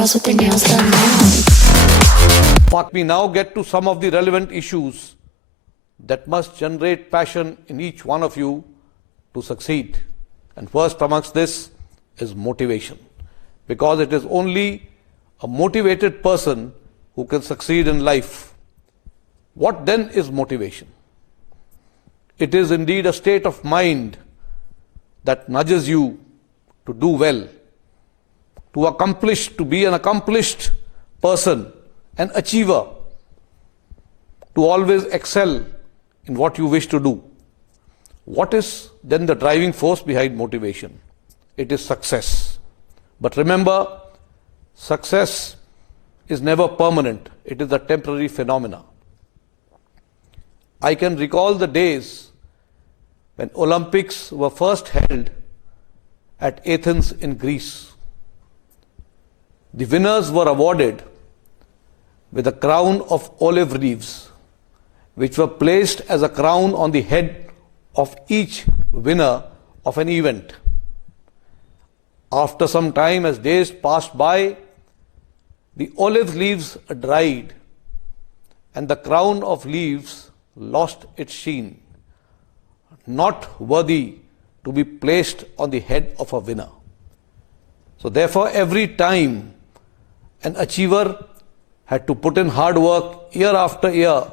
girls with their nails done now. We now get to some of the relevant issues that must generate passion in each one of you to succeed. And first amongst this is motivation, because it is only a motivated person who can succeed in life. What then is motivation? It is indeed a state of mind that nudges you to do well, to be an accomplished person, an achiever, to always excel in what you wish to do. What is then the driving force behind motivation? It is success. But remember, success is never permanent. It is a temporary phenomena. I can recall the days when Olympics were first held at Athens in Greece. The winners were awarded with a crown of olive leaves, which were placed as a crown on the head of each winner of an event. After some time, as days passed by, the olive leaves dried and the crown of leaves lost its sheen, not worthy to be placed on the head of a winner. So therefore, every time an achiever had to put in hard work year after year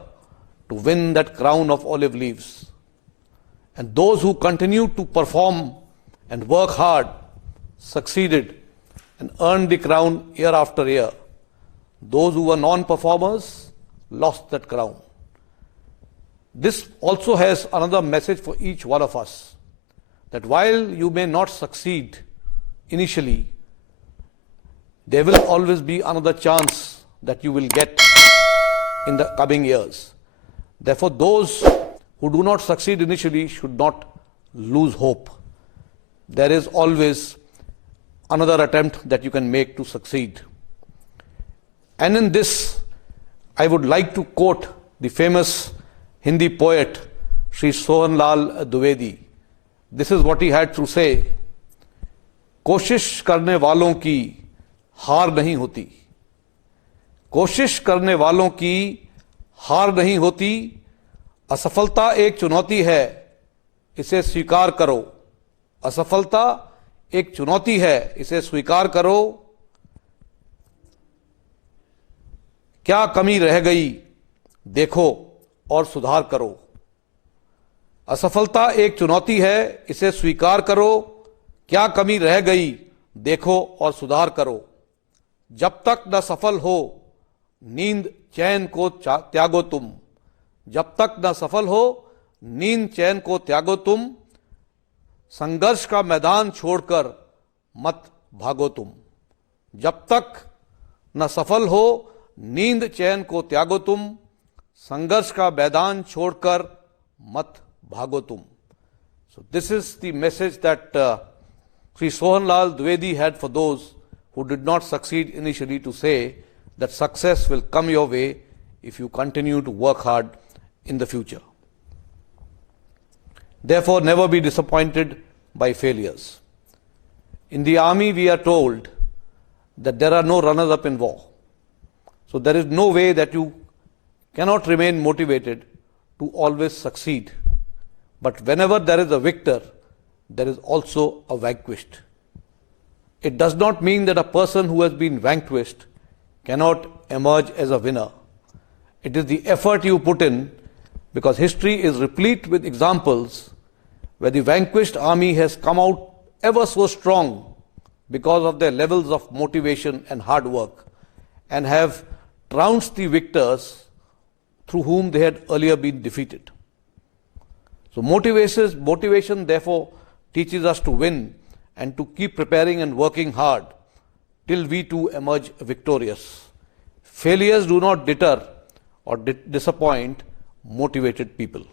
to win that crown of olive leaves. And those who continued to perform and work hard succeeded and earned the crown year after year. Those who were non-performers lost that crown. This also has another message for each one of us, that while you may not succeed initially, there will always be another chance that you will get in the coming years. Therefore, those who do not succeed initially should not lose hope. There is always another attempt that you can make to succeed. And in this, I would like to quote the famous Hindi poet Sri Sohanlal Dwivedi. This is what he had to say: कोशिश करने वालों की हार नहीं होती, कोशिश करने वालों की हार नहीं होती, असफलता एक चुनौती है, इसे स्वीकार करो, असफलता एक चुनौती है, इसे स्वीकार करो, क्या कमी रह गई देखो और सुधार करो। असफलता एक चुनौती है, इसे स्वीकार करो, क्या कमी रह गई देखो और सुधार करो। जब तक न सफल हो नींद चैन को त्यागो तुम, जब तक न सफल हो नींद चैन को त्यागो तुम, संघर्ष का मैदान छोड़कर मत भागो तुम। जब तक न सफल हो नींद चैन को त्यागो तुम, संघर्ष का मैदान छोड़कर मत भागो तुम। So this is the message that Sri Sohanlal Dwivedi had for those who did not succeed initially, to say that success will come your way if you continue to work hard in the future. Therefore, never be disappointed by failures. In the army, we are told that there are no runners-up in war. So there is no way that you cannot remain motivated to always succeed. But whenever there is a victor, there is also a vanquished. It does not mean that a person who has been vanquished cannot emerge as a winner. It is the effort you put in, because history is replete with examples where the vanquished army has come out ever so strong because of their levels of motivation and hard work, and have trounced the victors through whom they had earlier been defeated. So motivation therefore teaches us to win and to keep preparing and working hard till we too emerge victorious. Failures do not deter or disappoint motivated people.